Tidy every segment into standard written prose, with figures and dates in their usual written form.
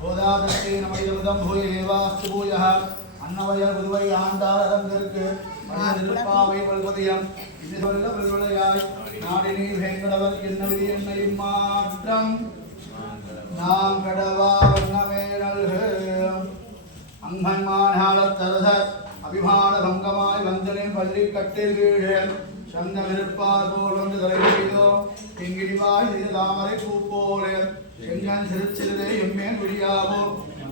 गोदादत्ते नमयदं भूय देवास्तु भूयः अन्नवय गुरुवै आण्डारंगर्के मणिर्पावै वल्पदियं इदिवल्ल प्रवलयाय नाडिनी भेंगडवर यन्नवियन्नै मात्रं नाम கடவா வண்ணமேனல்ஹே அங்கன்மானாளத்தரத அபிமான பங்கமாய் வந்தனே பள்ளி கட்டில் கீழே சங்கமிருப்பார் போல் வந்து தலை செய்தோ திங்கிடிவாய் இது தாமரை பூப்போலே செங்கன் சிறுச்சிறுதே எம்மேன் விழியாவோ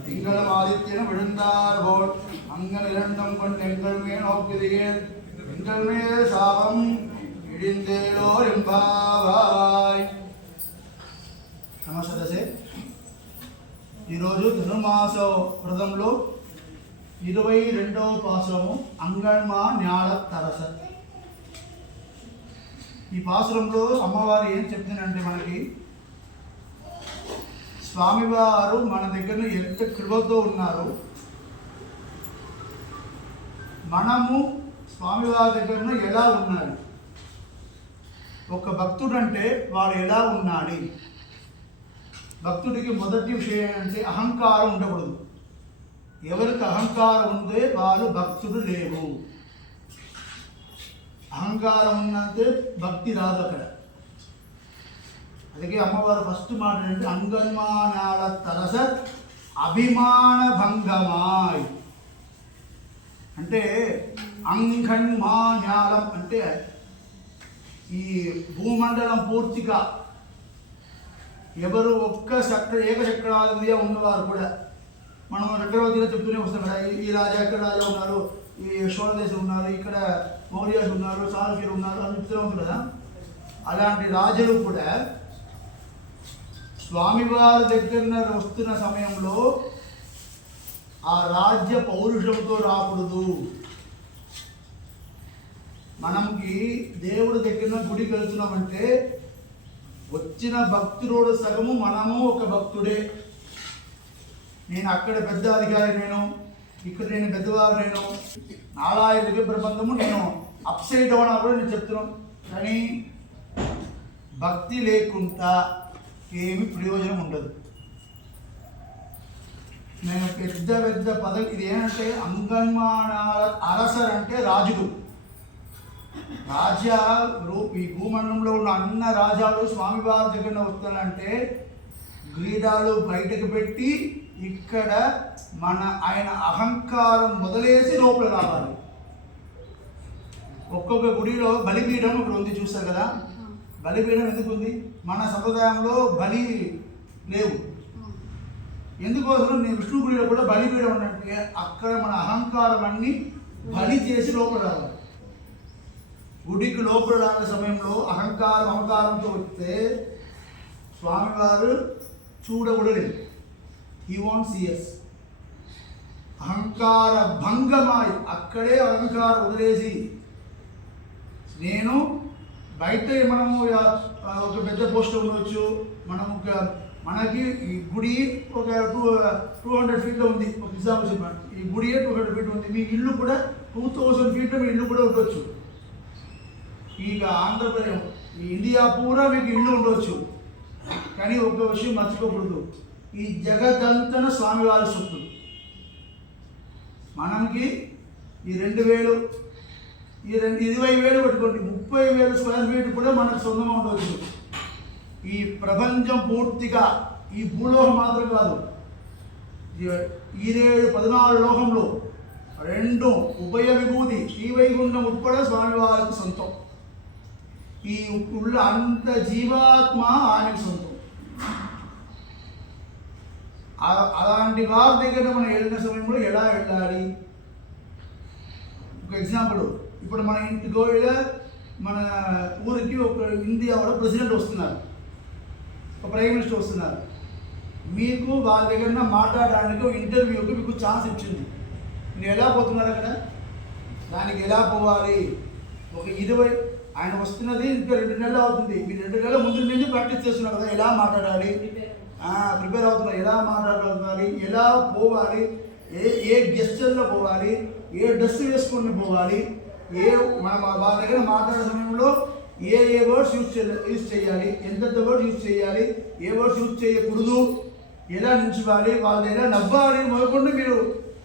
திங்களும் ஆதித்யனும் விழுந்தார் போல் அங்கன் இரண்டும் கொண்டு எங்கள் மேல் நோக்குதியேன் எங்கள் மேல் சாபம் இடிந்தேலோ ఎంబావాయ్ నమస్తే. ఈరోజు ధనుర్మాస వ్రతంలో 22వ పాసురము అంగన్మా న్యాళ తరస. ఈ పాసురంలో అమ్మవారు ఏం చెప్తుందంటే, మనకి స్వామివారు మన దగ్గర ఎంత కృపతో ఉన్నారు, మనము స్వామివారి దగ్గర ఎలా ఉండాలి, ఒక భక్తుడు అంటే వాడు ఎలా ఉండాలి. భక్తుడికి మొదటి విషయం అంటే అహంకారం ఉండకూడదు. ఎవరికి అహంకారం ఉందే వాళ్ళు భక్తుడు లేవు. అహంకారం ఉన్నంతే భక్తి రాదు అక్కడ. అందుకే అమ్మవారు ఫస్ట్ మాట అంటే అంగన్మానాల తరస అభిమాన భంగమాయ్ అంటే, అంగన్మాన్యాలం అంటే ఈ భూమండలం పూర్తిగా ఎవరు ఒక్క ఏకచక్రాల మీద ఉన్నవారు కూడా, మనం చక్రవర్తిగా చెప్తూనే వస్తాం కదా, ఈ రాజా ఇక్కడ రాజా ఉన్నారు, ఈ షోడదేశం ఉన్నారు, ఇక్కడ మౌర్యాస్ ఉన్నారు, చాళుక్యులు ఉన్నారు అని చెప్తూనే ఉంటుంది కదా. అలాంటి రాజులు కూడా స్వామివారి దగ్గర వస్తున్న సమయంలో ఆ రాజ్య పౌరుషంతో రాకూడదు. మనకి దేవుడి దగ్గర గుడికి వెళ్తున్నామంటే వచ్చిన భక్తుడు సగము మనము ఒక భక్తుడే. నేను అక్కడ పెద్ద అధికారి, నేను ఇక్కడ నేను పెద్దవారు, నేను నాలాయుధ ప్రబంధము నేను అప్సైడ్ డౌన్ కూడా నేను చెప్తున్నాను. కానీ భక్తి లేకుండా ఏమి ప్రయోజనం ఉండదు. నేను పెద్ద పెద్ద పదవి ఇది ఏంటంటే అంగన్మానాల అరసర్ అంటే రాజుడు. రాజా ఈ భూమండలంలో ఉన్న అన్న రాజాలు స్వామివారి దగ్గర వస్తానంటే గ్రీడాలు బయటకు పెట్టి ఇక్కడ ఆయన అహంకారం మొదలేసి లోపల రావాలి. ఒక్కొక్క గుడిలో బలిపీఠం ఇక్కడ ఉంది, చూస్తారు కదా. బలిపీఠం ఎందుకు ఉంది? మన సంప్రదాయంలో బలి లేవు. ఎందుకోసం నేను విష్ణు గుడిలో కూడా బలిపీఠం ఉన్నట్టే అక్కడ మన అహంకారం అన్ని బలి చేసి లోపల రావాలి. గుడికి లోపల రాని సమయంలో అహంకారంతో వస్తే స్వామివారు చూడకూడలేదు. He want CS. అహంకార భంగమాయి అక్కడే అహంకారం వదిలేసి, నేను బయట మనము ఒక పెద్ద పోస్ట్ ఉండవచ్చు, మనకి ఈ గుడి ఒక 200 ఫీట్లో ఉంది. ఒక ఎగ్జాంపుల్ చెప్పండి, ఈ గుడి 200 ఫీట్ ఉంది, మీ ఇల్లు కూడా 2000 ఫీట్లో మీ ఇల్లు కూడా ఉండొచ్చు. ఇక ఆంధ్రప్రదేశ్ ఈ ఇండియా పూరా మీకు ఇల్లు ఉండవచ్చు. కానీ ఒక విషయం మర్చిపోకూడదు, ఈ జగదంతన స్వామివారి సొత్తు. మనకి ఈ 2000 ఈ 20,000 పెట్టుకోండి, 30,000 స్క్వేర్ ఫీట్ కూడా మనకు సొంతంగా ఉండవచ్చు. ఈ ప్రపంచం పూర్తిగా ఈ భూలోహం మాత్రం కాదు, ఈ 14 లోకంలో 2 ఉభయ విభూతి శ్రీవైకుంఠం ఉట్పడ స్వామివారికి సొంతం. ఈ ఉள்ள అంత జీవాత్మ ఆయనకు సొంతం. అలాంటి వారి దగ్గర మనం వెళ్ళిన సమయంలో ఎలా వెళ్ళాలి? ఒక ఎగ్జాంపుల్, ఇప్పుడు మన ఇంటికి మన ఊరికి ఒక ఇండియాలో ప్రెసిడెంట్ వస్తున్నారు, ఒక ప్రైమ్ మినిస్టర్ వస్తున్నారు. మీకు వాళ్ళ దగ్గర మాట్లాడడానికి ఇంటర్వ్యూకి మీకు ఛాన్స్ ఇచ్చింది. మీరు ఎలా పోతున్నారు అక్కడ? దానికి ఎలా పోవాలి? ఒక 20 ఆయన వస్తున్నది ఇంకా 2 నెలలు అవుతుంది. మీరు 2 నెలల ముందు నుంచి ప్రాక్టీస్ చేస్తున్నారు కదా, ఎలా మాట్లాడాలి, ప్రిపేర్ అవుతున్నారు, ఎలా మాట్లాడాలి, ఎలా పోవాలి, ఏ గెస్టర్లో పోవాలి, ఏ డ్రెస్ వేసుకొని పోవాలి, మనం వాళ్ళ దగ్గర మాట్లాడే సమయంలో ఏ వర్డ్స్ యూజ్ చేయాలి, ఎంత వర్డ్స్ యూజ్ చేయాలి, ఏ వర్డ్స్ యూజ్ చేయకూడదు, ఎలా నిలిచివ్వాలి, వాళ్ళు ఎలా నవ్వాలి మొదలుకొని మీరు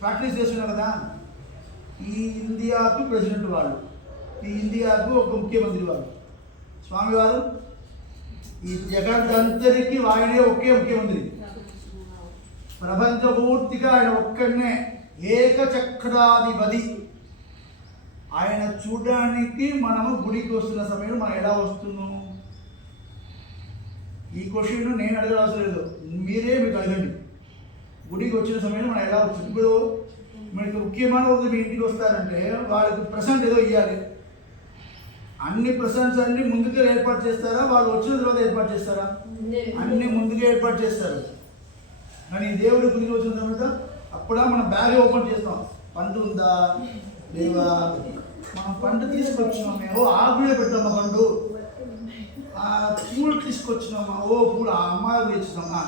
ప్రాక్టీస్ చేస్తున్నారు కదా. ఈ ఇండియాకు ప్రెసిడెంట్ వాళ్ళు, ఈ ఇండియాకు ఒక ముఖ్యమంత్రి వాళ్ళు, స్వామివారు ఈ జగత్తంతరికి ఆయనే ఒకే ముఖ్యమంత్రి. ప్రపంచ పూర్తిగా ఆయన ఒక్కడనే ఏకచక్రాధిపతి. ఆయన చూడడానికి మనము గుడికి వస్తున్న సమయంలో మనం ఎలా వస్తున్నాం? ఈ క్వశ్చన్ నేను అడగాల్సిన లేదు, మీరే మీకు అడగండి. గుడికి వచ్చిన సమయంలో మనం ఎలా వస్తుంది? ఇప్పుడు మీకు ముఖ్యమైన రోజు మీ ఇంటికి వస్తారంటే వాళ్ళకి ప్రజెంట్ ఏదో ఇవ్వాలి. అన్ని ప్రజెంట్స్ అన్ని ముందుగా ఏర్పాటు చేస్తారా, వాళ్ళు వచ్చిన తర్వాత ఏర్పాటు చేస్తారా? అన్ని ముందుగా ఏర్పాటు చేస్తారు. కానీ దేవుడి గుడికి వచ్చిన తర్వాత అప్పుడా మనం బ్యాగ్ ఓపెన్ చేస్తాం. పండు ఉందా లేవా, మనం పండు తీసుకొచ్చినామే, ఓ ఆకులే పెట్టామా పండు, పూలు తీసుకొచ్చినామా, ఓ పూలు అమ్మాయిలు తెచ్చినామా.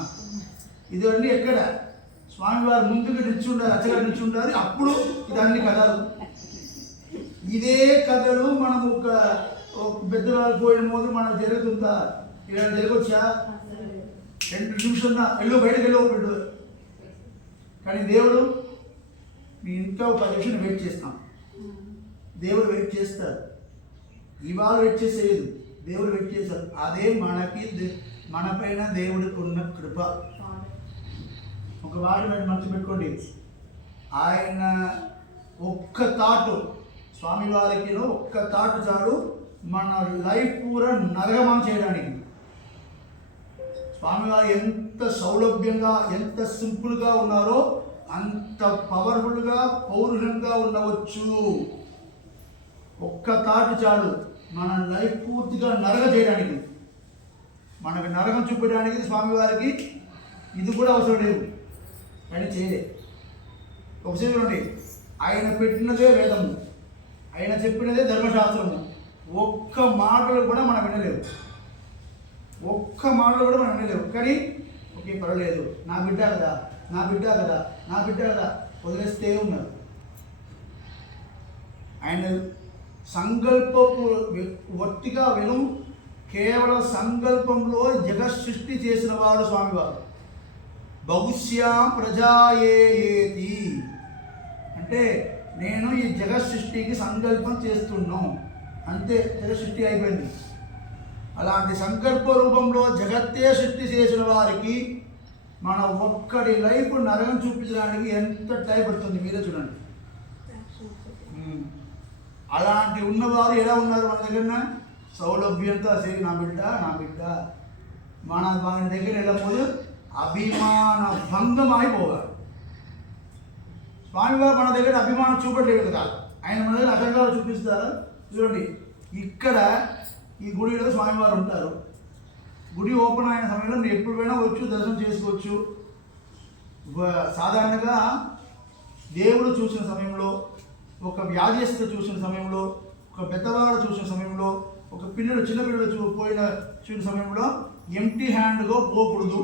ఇవన్నీ ఎక్కడ? స్వామివారు ముందుకు నిలిచి ఉండాలి, అచ్చగారు నిలిచి ఉండాలి. అప్పుడు ఇదన్నీ కథలు, ఇదే కథలు మనం ఒక పెద్దవాళ్ళు పోయిన పోదు మనం జరుగుతుందా? ఇలా జరగవచ్చా? 2 నిమిషం వెళ్ళు, బయటకు వెళ్ళవు పెట్టు. కానీ దేవుడు మీ ఇంకా 10 నిమిషాలు వెయిట్ చేస్తాం. దేవుడు వెయిట్ చేస్తారు. ఇవాళ వెయిట్ చేసేది దేవుడు వెయిట్ చేశారు. అదే మన పైన దేవుడికి ఉన్న కృప. ఒక మాట మనసు పెట్టుకోండి, ఆయన ఒక్క తాటు, స్వామివారికి ఒక్క తాటు చాలు మన లైఫ్ పూరా నరగమం చేయడానికి. స్వామివారు ఎంత సౌలభ్యంగా, ఎంత సింపుల్గా ఉన్నారో అంత పవర్ఫుల్గా, పౌరుషంగా ఉండవచ్చు. ఒక్క తాటు చాలు మన లైఫ్ పూర్తిగా నరగ చేయడానికి, మనకు నరకం చూపించడానికి. స్వామివారికి ఇది కూడా అవసరం లేదు, కానీ చేయలే. ఒకసారి చూడండి, ఆయన పెట్టినదే వేదము, ఆయన చెప్పినదే ధర్మశాస్త్రము. ఒక్క మాటలు కూడా మనం వినలేవు, ఒక్క మాటలు కూడా మనం వినలేవు. కానీ ఓకే పర్వాలేదు, నా బిడ్డ కదా, నా బిడ్డ కదా, నా బిడ్డ కదా వదిలేస్తే ఉన్నారు. ఆయన సంకల్పపు ఒట్టిగా విను, కేవలం సంకల్పంలో జగత్ సృష్టి చేసిన వాడు స్వామివారు. బహుశ్యా ప్రజాయేతి అంటే నేను ఈ జగత్ సృష్టికి సంకల్పం చేస్తున్నాం, అంతే, జగత్ సృష్టి అయిపోయింది. అలాంటి సంకల్ప రూపంలో జగత్తే సృష్టి చేసిన వారికి మన ఒక్కడి లైఫ్ నరకం చూపించడానికి ఎంత టైం పడుతుంది మీరే చూడండి. అలాంటి ఉన్నవారు ఎలా ఉన్నారు మన దగ్గర? సౌలభ్యంతో అసలు నా బిడ్డ, నా బిడ్డ. మన దగ్గర వెళ్ళకపోతే అభిమాన భంగం అయిపోవాలి. స్వామివారు మన దగ్గర అభిమానం చూపట్లేదు కదా, ఆయన మన దగ్గర అసంగాలు చూపిస్తారా? చూడండి, ఇక్కడ ఈ గుడిలో స్వామివారు ఉంటారు. గుడి ఓపెన్ అయిన సమయంలో మీరు ఎప్పుడు పోయినా వచ్చు, దర్శనం చేసుకోవచ్చు. సాధారణంగా దేవుడు చూసిన సమయంలో, ఒక వ్యాధిస్తులు చూసిన సమయంలో, ఒక పెద్దవాడు చూసిన సమయంలో, ఒక పిల్లలు చిన్న పిల్లలు చూసిన సమయంలో ఎంటీ హ్యాండ్గా పోకూడదు.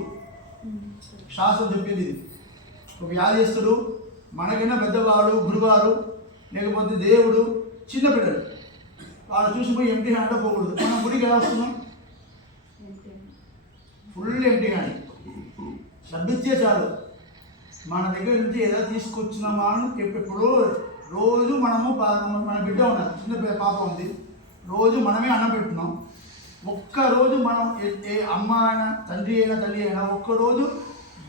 శాస్త్రం చెప్పింది ఇది. ఒక వ్యాధిస్తుడు, మనకైనా పెద్దవాడు, గురువారు, లేకపోతే దేవుడు, చిన్న పిల్లలు వాళ్ళు చూసిపోయి ఎంటీ హ్యాండ్లో పోకూడదు. మనం గుడికి ఎలా వస్తున్నాం? Full empty hand. డబ్బిచ్చే చాలు. మన దగ్గర నుంచి ఏదో తీసుకొచ్చినామా అని చెప్పేప్పుడు రోజు మనము మన బిడ్డ ఉన్నారు, చిన్న పాప ఉంది, రోజు మనమే అన్నం పెట్టున్నాం. ఒక్కరోజు మనం అమ్మ అయినా తండ్రి అయినా తల్లి అయినా ఒక్కరోజు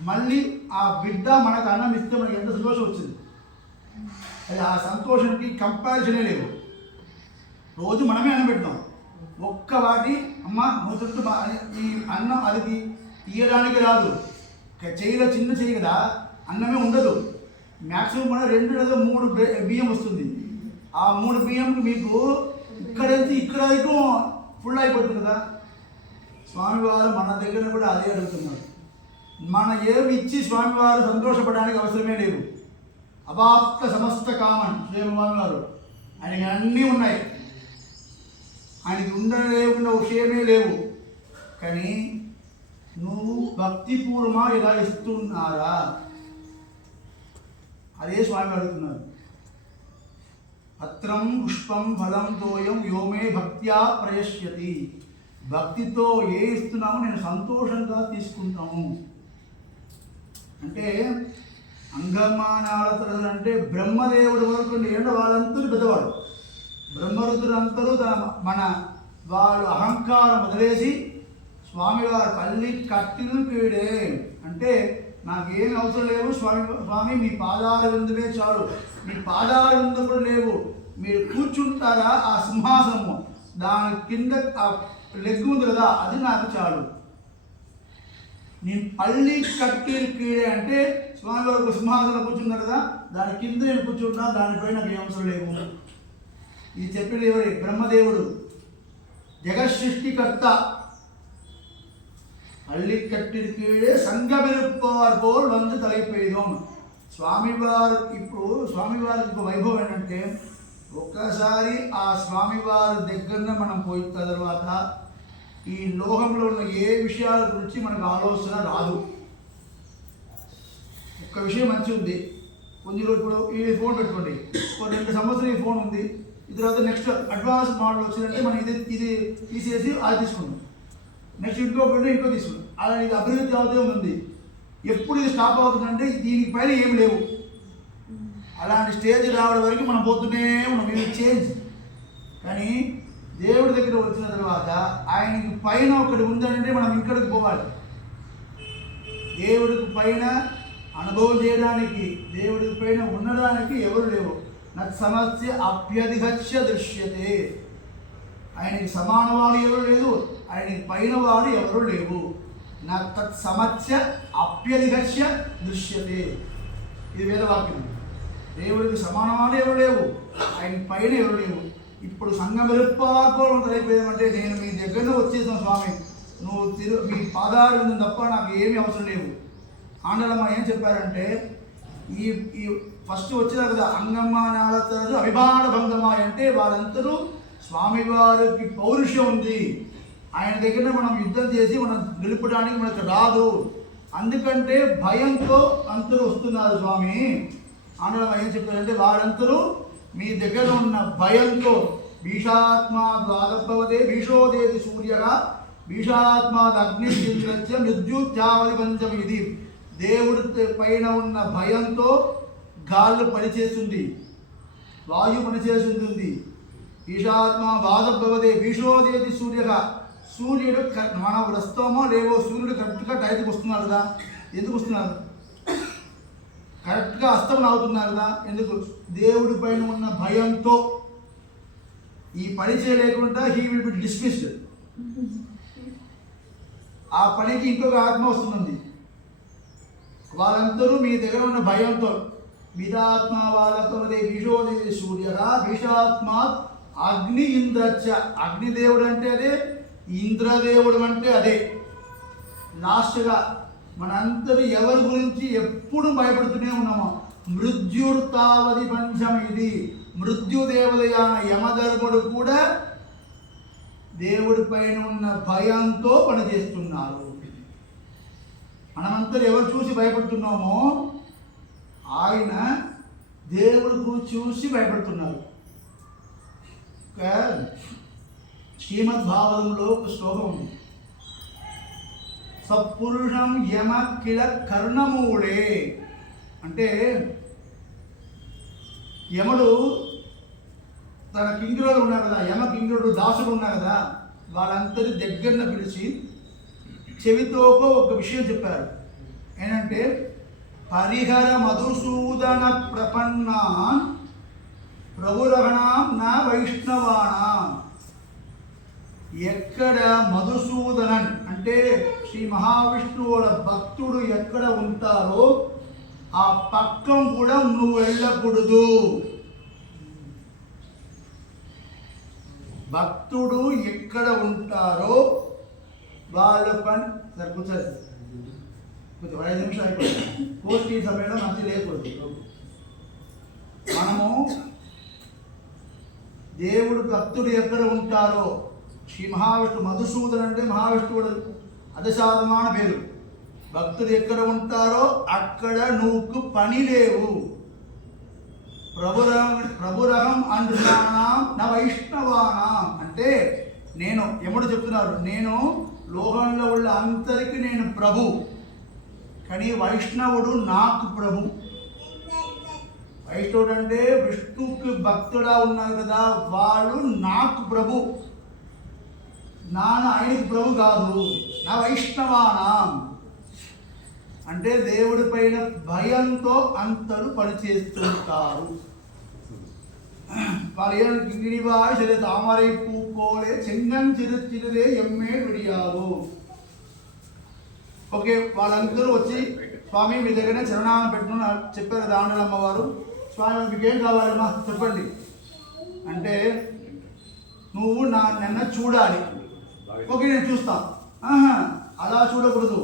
మళ్ళీ ఆ బిడ్డ మనకు అన్నం ఇస్తే మనకి ఎంత సంతోషం వచ్చింది. అది ఆ సంతోషానికి కంపారిజనే లేదు. రోజు మనమే అన్నం పెడతాం. ఒక్క వాటి అమ్మ నూతుట్టు ఈ అన్నం అది తీయడానికి రాదు, చెయ్యిలో చిన్న చెయ్యి కదా, అన్నమే ఉండదు. మ్యాక్సిమం మన 2 లేదా 3 బియ్యం వస్తుంది. ఆ 3 బియ్యంకి మీకు ఇక్కడైతే ఇక్కడ అయితే ఫుల్ అయిపోతుంది కదా. స్వామివారు మన దగ్గర కూడా అదే అడుగుతున్నారు. మన ఏమి ఇచ్చి స్వామివారు సంతోషపడడానికి అవసరమే లేదు. అవాప్త సమస్త కామన్ స్వామివారు, ఆయనకి అన్నీ ఉన్నాయి, ఆయనకి ఉండలేకుండా విషయమే లేవు. కానీ నువ్వు భక్తిపూర్వమా ఇలా ఇస్తున్నారా? అదే స్వామి అడుగుతున్నారు. పత్రం పుష్పం ఫలం తోయం యోమే భక్త్యా ప్రయశ్యతి. భక్తితో ఏ ఇస్తున్నామో నేను సంతోషంగా తీసుకుంటాము. అంటే అంగమానాలతరుడు అంటే బ్రహ్మదేవుడు వరకు ఏంటో వాళ్ళందరూ పెద్దవాడు. బ్రహ్మరుద్రులందరూ మన వాళ్ళు అహంకారం వదిలేసి స్వామివారు పల్లి కట్టిన పీడే అంటే నాకేం అవసరం లేవు స్వామి మీ పాదాల విందువే చాలు, మీ పాదాల విందు కూడా లేవు, మీరు కూర్చుంటారా ఆ సింహాసనము దాని కింద లెగ్గు ఉంది కదా అది నాకు చాలు. నేను పల్లి కట్టిన పీడే అంటే స్వామివారికి సింహాసనం కూర్చున్నారు కదా దాని కింద నేను కూర్చుంటా, దానిపై నాకు ఏం అవసరం లేవు. ఇది చెప్పిన ఎవరి? బ్రహ్మదేవుడు, జగసృష్టికర్త. పల్లి కట్టిన కీడే సంగమిరుప్పారు పోల్ వందు తలైపోయేదం. స్వామివారు ఇప్పుడు స్వామివారికి వైభవం ఏంటంటే ఒక్కసారి ఆ స్వామివారి దగ్గర మనం పోయిన తర్వాత ఈ లోకంలో ఉన్న ఏ విషయాల గురించి మనకు ఆలోచన రాదు. ఒక్క విషయం మంచి ఉంది, కొన్ని రోజులు ఇప్పుడు ఈ ఫోన్ పెట్టుకోండి, కొన్ని 2 సంవత్సరాలు ఈ ఫోన్ ఉంది, ఇది తర్వాత నెక్స్ట్ అడ్వాన్స్ మోడల్ వచ్చిందంటే మనం ఇది తీసేసి అది తీసుకుంటాం, నెక్స్ట్ ఇంకో తీసుకుంటాం. అలా ఇది అభివృద్ధి అవుతూ ఉంది. ఎప్పుడు ఇది స్టాప్ అవుతుందంటే దీనికి పైన ఏమి లేవు. అలాంటి స్టేజ్ రావడం వరకు మనం పోతూనే ఉన్నాం, ఇది చేంజ్. కానీ దేవుడి దగ్గర వచ్చిన తర్వాత ఆయనకి పైన ఒకటి ఉందంటే మనం ఇక్కడికి పోవాలి. దేవుడికి పైన అనుభవం చేయడానికి, దేవుడికి పైన ఉండడానికి ఎవరు లేవు. నాకు సమస్య అభ్యధిగత్య దృశ్యతే. ఆయనకి సమానవాడు ఎవరు లేదు, ఆయనకి పైన వాడు ఎవరు లేవు. నాకు తత్సమస్య అభ్యధిగత్య దృశ్యతే. ఇది వేదవాక్యం. దేవుడికి సమానవాడు ఎవరు లేవు, ఆయనకి పైన ఎవరు లేవు. ఇప్పుడు సంఘం వెలుపార్కోవడం అయిపోయామంటే నేను మీ దగ్గర వచ్చేసాను స్వామి, నువ్వు మీ పాదాలు విందు తప్ప నాకు ఏమీ అవసరం లేవు. ఆండలమ్మ ఏం చెప్పారంటే ఈ ఫస్ట్ వచ్చిన కదా అంగమ్మానాలతరు అభిమాన భంగమా అంటే వాళ్ళందరూ స్వామివారికి పౌరుషం ఉంది, ఆయన దగ్గర మనం యుద్ధం చేసి మనం గెలుపడానికి మనకు రాదు, అందుకంటే భయంతో అందరూ వస్తున్నారు స్వామి. ఆండలమ్మ ఏం చెప్పారంటే వాళ్ళందరూ మీ దగ్గర ఉన్న భయంతో భీషాత్మా ద్వాదభవతే భీషోదేతి సూర్యగా భీషాత్మాద్ అగ్నిశ్చింద్రత్య మృత్యుత్యావది పంచమి. ఇది దేవుడి పైన ఉన్న భయంతో గాళ్ళు పనిచేస్తుంది, వాయు పనిచేస్తుంది. ఈశాత్మా బాధభవదే భీషోదేతి సూర్యగా సూర్యుడు మనం వస్తామో లేవో సూర్యుడు కరెక్ట్గా టైంకి వస్తున్నాడు కదా. ఎందుకు వస్తున్నారు? కరెక్ట్గా అస్తమనం అవుతున్నారు కదా. ఎందుకు? దేవుడి పైన ఉన్న భయంతో. ఈ పని చేయలేకుండా హీ విల్ బి డిస్మిస్డ్. ఆ పనికి ఇంకొక ఆత్మ వస్తుంది. వాళ్ళందరూ మీ దగ్గర ఉన్న భయంతో విధాత్మ వాళ్ళతోదే భీషోదేవి సూర్యగా భీషాత్మాత్ అగ్ని ఇంద్రచ్చ. అగ్నిదేవుడు అంటే అదే, ఇంద్రదేవుడు అంటే అదే. లాస్ట్గా మనందరూ ఎవరి గురించి ఎప్పుడు భయపడుతూనే ఉన్నామో మృత్యుర్తావది పంచమ. ఇది మృత్యుదేవదయాన యమధర్ముడు కూడా దేవుడి పైన ఉన్న భయంతో పనిచేస్తున్నారు. మనమంతా ఎవరు చూసి భయపడుతున్నామో ఆయన దేవుడు చూసి భయపడుతున్నారు. శ్రీమద్భాగవతంలో ఒక శ్లోకం ఉంది, సత్పురుషం యమ కిల కర్ణమూడే. అంటే యముడు తన కింగురుడు ఉన్నారు కదా, యమ కింగురుడు దాసుడు ఉన్నారు కదా, వాళ్ళందరి దగ్గరన పిలిచి చెవితోకో ఒక విషయం చెప్పారు. ఏంటంటే పరిహర మధుసూదన ప్రపన్నాన్ ప్రభురహణాం నా వైష్ణవానాం. ఎక్కడ మధుసూదనన్ అంటే శ్రీ మహావిష్ణువుల భక్తుడు ఎక్కడ ఉంటారో ఆ పక్కం కూడా నువ్వు వెళ్ళకూడదు. భక్తుడు ఎక్కడ ఉంటారో వాళ్ళ పని సరిపోతుంది. కొంచెం 5 నిమిషాలు అయిపోతుంది. పోస్ట్ ఈ సమయంలో మంచి లేకూడదు. మనము దేవుడు భక్తుడు ఎక్కడ ఉంటారో శ్రీ మహావిష్ణు మధుసూదన్ అంటే మహావిష్ణువుడు అదశాతమాన పేరు. భక్తుడు ఎక్కడ ఉంటారో అక్కడ నువ్వు పని లేవు. ప్రభురహం అంటున్నాం నా వైష్ణవానాం అంటే నేను యముడు చెప్తున్నారు, నేను లోకంలో ఉన్న అందరికీ నేను ప్రభు, కానీ వైష్ణవుడు నాకు ప్రభు. వైష్ణవుడు అంటే విష్ణుకి భక్తుడా ఉన్నారు కదా, వాళ్ళు నాకు ప్రభు. ఆయనకి ప్రభు కాదు. నా వైష్ణవానాం అంటే దేవుడి పైన భయంతో అందరూ పనిచేస్తుంటారు. கிரிவாய் சிறு தாமரை பூ போலே செங்கன் சிறு சிறுదే ఎమ్మే విడియావు. ఓకే, వాళ్ళందరూ వచ్చి స్వామి మీ దగ్గరనే చిరునామా పెట్టుకుని చెప్పారు దాండలమ్మ వారు. స్వామి మీకు ఏం కావాలమ్మా చెప్పండి అంటే, నువ్వు నన్ను చూడాలి. ఓకే నేను చూస్తా. అలా చూడకూడదు,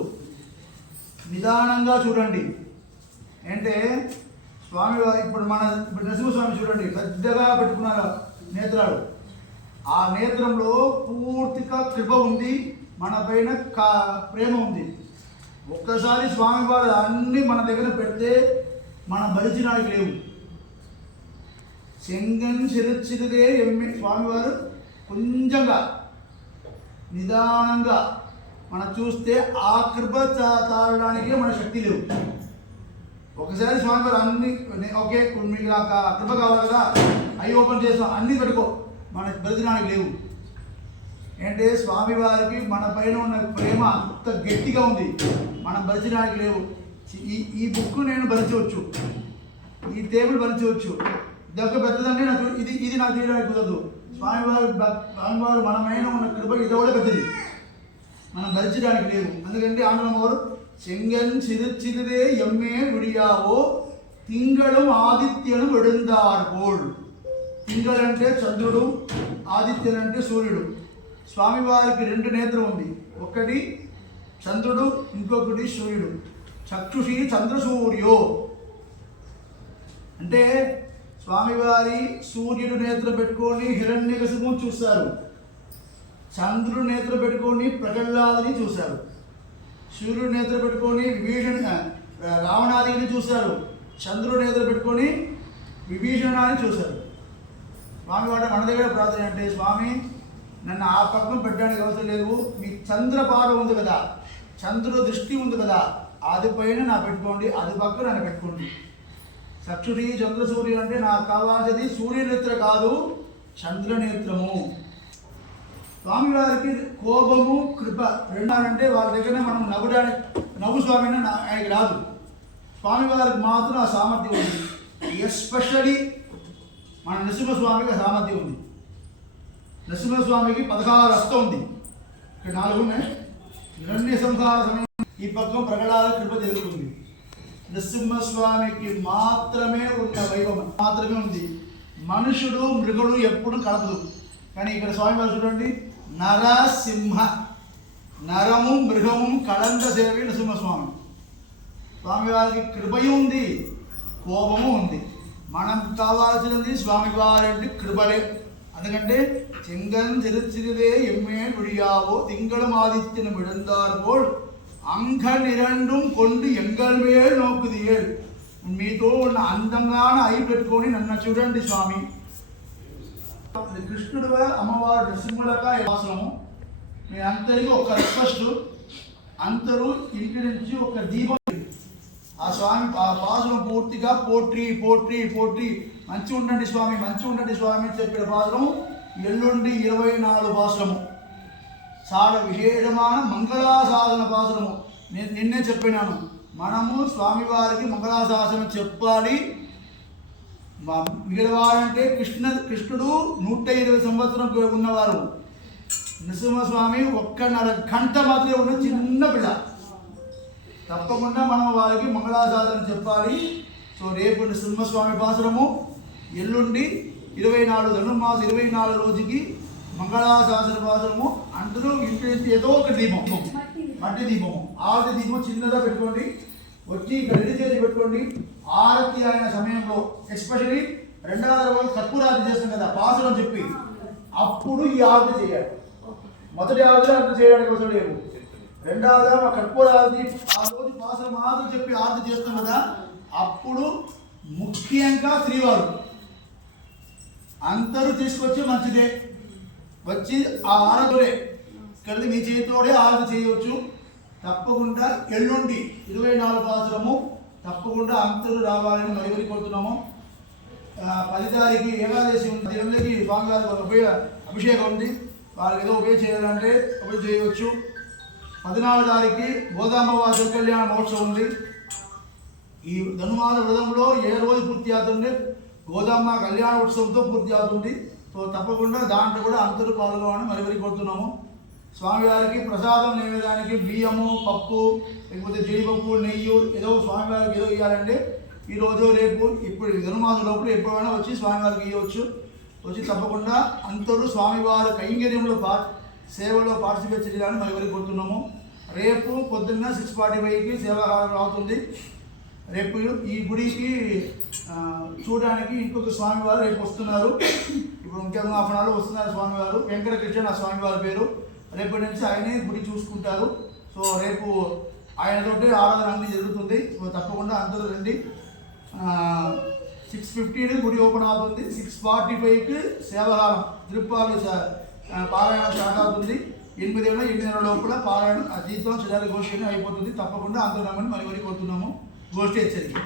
నిదానంగా చూడండి. అంటే స్వామి ఇప్పుడు నరసింహస్వామి చూడండి, పెద్దగా పెట్టుకున్నారు నేత్రాలు. ఆ నేత్రంలో పూర్తిగా కృప ఉంది, మన పైన ప్రేమ ఉంది. ఒక్కసారి స్వామివారు అన్నీ మన దగ్గర పెడితే మన భరించడానికి లేవు. చెంగన్ చిరుచిరుదే ఎమ్మె స్వామివారు కొంచెంగా నిదానంగా మనం చూస్తే ఆ కృప తాగడానికి మన శక్తి లేవు. ఒకసారి స్వామివారు అన్ని ఓకే మీకు కృప కావాలి కదా, అవి ఓపెన్ చేస్తాం, అన్నీ పెట్టుకో, మన భరించడానికి లేవు. అంటే స్వామివారికి మన పైన ఉన్న ప్రేమ అంత గట్టిగా ఉంది, మనం భరించడానికి లేవు. ఈ బుక్ నేను భరించవచ్చు, ఈ టేబుల్ భరించవచ్చు, దగ్గర పెద్దదంటే నాకు ఇది నాకు తీయడానికి కుదరదు. స్వామివారు మన పైన ఉన్న కృప ఇది కూడా పెద్దది, మనం భరించడానికి లేవు. అందుకంటే ఆంధ్రమ్మ వారు చెంగన్ చిరుచిరుదే ఎమ్మే విడియావో తింగళం ఆదిత్యను విడుందార్పోల్. తింగళ్ అంటే చంద్రుడు, ఆదిత్యన్ అంటే సూర్యుడు. స్వామివారికి 2 నేత్రం ఉంది, ఒకటి చంద్రుడు, ఇంకొకటి సూర్యుడు. చక్షుషి చంద్రసూర్యో అంటే స్వామివారి సూర్యుడు నేత్రం పెట్టుకొని హిరణ్యకశిపును చూశారు, చంద్రుడు నేత్రం పెట్టుకొని ప్రహ్లాదుని చూశారు, సూర్యుడు నేత్రం పెట్టుకొని రావణాదిని చూశారు, చంద్రుడు నేత్రం పెట్టుకొని విభీషణాన్ని చూశారు. స్వామివారి మన దగ్గర ప్రార్థన అంటే, స్వామి నన్ను ఆ పక్కన పెట్టడానికి అవసరం లేదు, మీ చంద్రపాద ఉంది కదా, చంద్రుడు దృష్టి ఉంది కదా, అది పైన నా పెట్టుకోండి, అది పక్కన నన్ను పెట్టుకోండి. చక్షుడి చంద్రసూర్యుడు అంటే నాకు కావాల్సింది సూర్యనేత్ర కాదు, చంద్రనేత్రము. స్వామివారికి కోపము కృప రెండంటే వాళ్ళ దగ్గరనే మనం నవ్వు స్వామి ఆయనకి రాదు. స్వామివారికి మాత్రం ఆ సామర్థ్యం ఉంది. ఎస్పెషలీ మన నరసింహస్వామికి ఆ సామర్థ్యం ఉంది. నరసింహస్వామికి 16 హస్తం ఉంది, ఇక్కడ 4 ఉన్నాయి. హిరణ్య సంహార సమయం ఈ పక్కన ప్రకటాల కృప జరుగుతుంది. నరసింహస్వామికి మాత్రమే ఉన్న వైభవం మాత్రమే ఉంది. మనుషుడు మృగుడు ఎప్పుడు కలపదు. కానీ ఇక్కడ స్వామివారు చూడండి, నరసింహ, నరము మృగము కళంక సేవి నరసింహస్వామి. స్వామివారికి కృపయు ఉంది, కోపము ఉంది. మనం కావాల్సినది స్వామివారి కృపలే. అందుకంటే చెంగన్ చిరుచిరుదే ఎమ్మే విడియావో తింగళం ఆదిత్యను విడందార్పోల్ అంగ నిరండం కొండు ఎంగల్ మేల్ నోకుదియేల్. మీతో ఉన్న అందంగాన అయి పెట్టుకొని నన్ను చూడండి స్వామి. కృష్ణుడు అమ్మవారు నరసింహులక వాసనము. మీ అందరికీ ఒక రిక్వెస్ట్, అందరూ ఇంటి నుంచి ఒక దీపం ఆ స్వామి ఆ పాసురం పూర్తిగా పోట్రి పోట్రి పోట్రి మంచి ఉండండి స్వామి, మంచి ఉండండి స్వామి అని చెప్పిన పాసురం ఎల్లుండి 24 పాసురము. చాలా విశేషమైన మంగళాశాసన పాసురము. నేను నిన్నే చెప్పినాను, మనము స్వామివారికి మంగళాశాసనం చెప్పాలి. మిగిలివారంటే కృష్ణుడు 120 సంవత్సరం ఉన్నవారు, నరసింహస్వామి 1.5 గంట మాత్రమే ఉన్న చిన్న బిడ్డ. తప్పకుండా మనం వారికి మంగళాశాసనం చెప్పాలి. సో రేపు నరసింహస్వామి పాసురము, ఎల్లుండి 24 ధనుర్మాసం 24 రోజుకి మంగళాశాసన పాసురము. అందరూ ఇంటి నుంచి ఏదో ఒక దీపం, మట్టి దీపము, ఆరతి దీపం చిన్నగా పెట్టుకోండి, వచ్చి ఇక్కడ రెడీ చేసి పెట్టుకోండి. ఆరతి అయిన సమయంలో ఎస్పెషలీ 2వ రోజు కర్పూరారతి చేస్తాం కదా పాసురం చెప్పి, అప్పుడు ఈ ఆరతి చేయాలి. మొదటి ఆరతి అంత చేయడానికి అవసరం లేదు. 2వ కర్పూరారతి ఆ రోజు పాసురం మాత్రం చెప్పి ఆరతి చేస్తాం కదా, అప్పుడు ముఖ్యంగా శ్రీవారు అందరూ తీసుకొచ్చి మంచిదే, వచ్చి ఆ ఆరతిలోనే కలిసి మీ చేతితోనే ఆరతి చేయవచ్చు. తప్పకుండా ఎల్లుండి 24 సంవత్సరము తప్పకుండా అందరూ రావాలని మరి కోరుతున్నాము. 10 తారీఖు ఏకాదశి ఉంది, 8కి స్వామివారికి అభిషేకం ఉంది. వాళ్ళకి ఏదో ఉపయోగం చేయాలంటే ఉపయోగం చేయవచ్చు. 14 తారీఖు గోదామవాస కళ్యాణ మహోత్సవం ఉంది. ఈ ధనుమాన వ్రతంలో ఏ రోజు పూర్తి అవుతుంది, గోదామ కళ్యాణ ఉత్సవంతో పూర్తి అవుతుంది. సో తప్పకుండా దాంట్లో కూడా అందరూ పాల్గొనాలని మరి కోరుతున్నాము. స్వామివారికి ప్రసాదం నైవేద్యానికి బియ్యము, పప్పు, లేకపోతే జీడిపప్పు, నెయ్యి ఏదో స్వామివారికి ఏదో ఇవ్వాలంటే ఈరోజు రేపు ఇప్పుడు ధనుమాస లోపల ఎప్పుడైనా వచ్చి స్వామివారికి ఇవ్వచ్చు. వచ్చి తప్పకుండా అందరూ స్వామివారి కైంకర్యంలో సేవలో పార్టిసిపేట్ చేయాలని మరి కోరుతున్నాము. రేపు పొద్దున్న 6:45కి సేవాహారం అవుతుంది. రేపు ఈ గుడికి చూడడానికి ఇంకొక స్వామివారు రేపు వస్తున్నారు. ఇప్పుడు ఇంకా హాఫ్ అన్ అవర్లో వస్తున్నారు స్వామివారు. వెంకటకృష్ణ స్వామివారి పేరు. రేపటి నుంచి ఆయనే గుడి చూసుకుంటారు. సో రేపు ఆయనతోటి ఆరాధన అన్నీ జరుగుతుంది. సో తప్పకుండా అందరూ రండి. 6:15 గుడి ఓపెన్ అవుతుంది. 6:45కి సేవాహారం తిరుప్పావి పారాయణం స్టార్ట్ అవుతుంది. 8:30 లోపల పారాయణం అతీతం చిరారి గోష్ఠి అయిపోతుంది. తప్పకుండా అందరూ రమ్మని మరి కోరుతున్నాము. గోష్ఠి హెచ్చరిక.